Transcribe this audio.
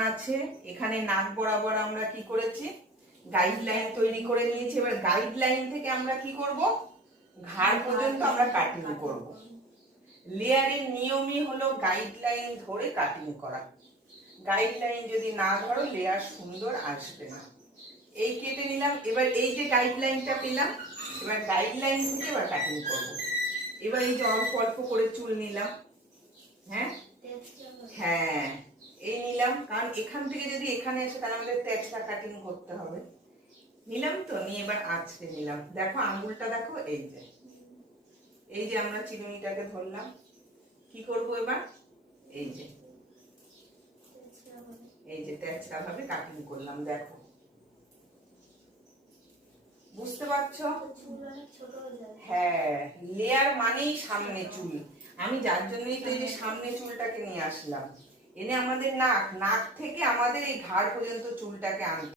আছে? এখানে নাক বরাবর আমরা কি করেছি? গাইডলাইন তৈরি করে নিয়েছি। এবার গাইডলাইন থেকে আমরা কি করব? ঘাড় পর্যন্ত আমরা কাটিং করব। লেয়ারের নিয়মই হলো গাইডলাইন ধরে কাটিং করা। গাইডলাইন যদি না ধরো লেয়ার সুন্দর আসবে না। এই কেটে নিলাম। এবার এই যে গাইডলাইনটা পেলাম, এবার গাইডলাইন থেকে এবার কাটিং করব। এবার এই যে অল্প অল্প করে চুল নিলাম। হ্যাঁ? নিলাম কারণ এখান থেকে যদি এখানে এসে তাহলে আমাদের তেজটা কাটিং করতে হবে। নিলাম তো, নিয়ে এবার আঁচড়ে নিলাম। দেখো আঙ্গুলটা দেখো, এই যে। এই যে আমরা চিরুনিটাকে ধরলাম। কি করব এবার? এই যে। এই যে তেজটা ভাবে কাটিং করলাম, দেখো। বুঝতে পারছ? হ্যাঁ লেয়ার মানেই সামনে চুল। আমি যার জন্যই তো এই যে সামনে চুলটাকে নিয়ে আসলাম। এনে আমাদের নাক নাক থেকে আমাদের এই ঘাড় পর্যন্ত চুলটাকে আনতে